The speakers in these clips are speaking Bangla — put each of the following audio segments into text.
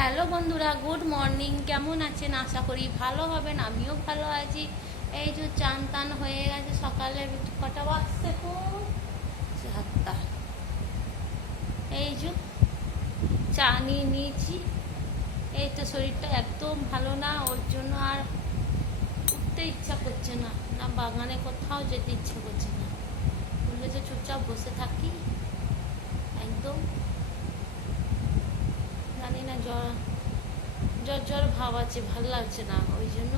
হ্যালো বন্ধুরা, গুড মর্নিং। কেমন আছেন? আশা করি ভালো হবেন। আমিও ভালো আছি। এই যে চান টান হয়ে গেছে সকালে। কটা বাজছে? 7টা। এই যে চা নিয়ে নিয়েছি। এই তো শরীরটা একদম ভালো না, ওর জন্য আর উঠতে ইচ্ছা করছে না, না বাগানে কোথাও যেতে ইচ্ছা করছে না। বলেছে চুপচাপ বসে থাকি। একদম জানি না, জ্বর জ্বর জ্বর ভাব আছে, ভালো লাগছে না। ওই জন্য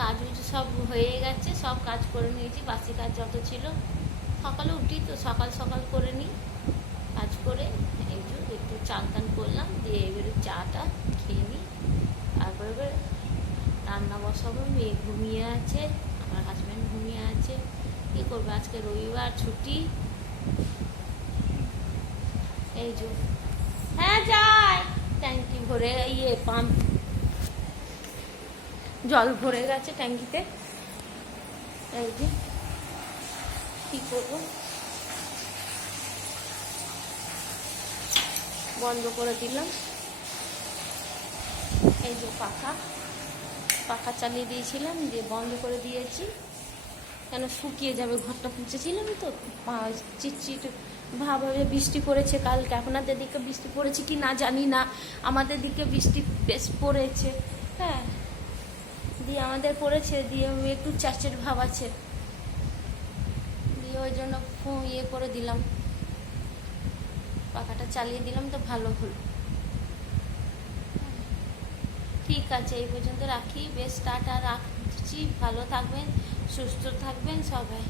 কাজ সব হয়ে গেছে, সব কাজ করে নিয়েছি। বাসি কাজ যত ছিল সকালে উঠি তো সকাল সকাল করে নিই। কাজ করে এই যে একটু চান টান করলাম, দিয়ে এবারে চাটা খেয়ে নিই। তারপরে এবার রান্না বসাবো। মেয়ে ঘুমিয়ে আছে, আমার হাজব্যান্ড ঘুমিয়ে আছে। কী করবে, আজকে রবিবার ছুটি। এই যে হ্যাঁ যাই, ট্যাঙ্কি ভরে পাম্প জল ভরে গেছে ট্যাঙ্কিতে। এই যে কী করবো, বন্ধ করে দিলাম। এই যে পাখা চালিয়ে দিয়েছিলাম, দিয়ে বন্ধ করে দিয়েছি। কেন শুকিয়ে যাবে, ঘরটা পুঁছেছিলাম তো। চিটচিট ভাব হয়ে বৃষ্টি পড়েছে কালকে। আপনাদের দিকে বৃষ্টি পড়েছে কি না জানি না, আমাদের দিকে বৃষ্টি বেশ পড়েছে। হ্যাঁ, দিয়ে আমাদের পড়েছে, দিয়ে একটু চাচের ভাব আছে, দিয়ে ওই জন্য করে দিলাম, পাখাটা চালিয়ে দিলাম তো ভালো হলো। ঠিক আছে, এই পর্যন্ত রাখি। বেশ টাটা, রাখছি। ভালো থাকবেন, সুস্থ থাকবেন সবাই।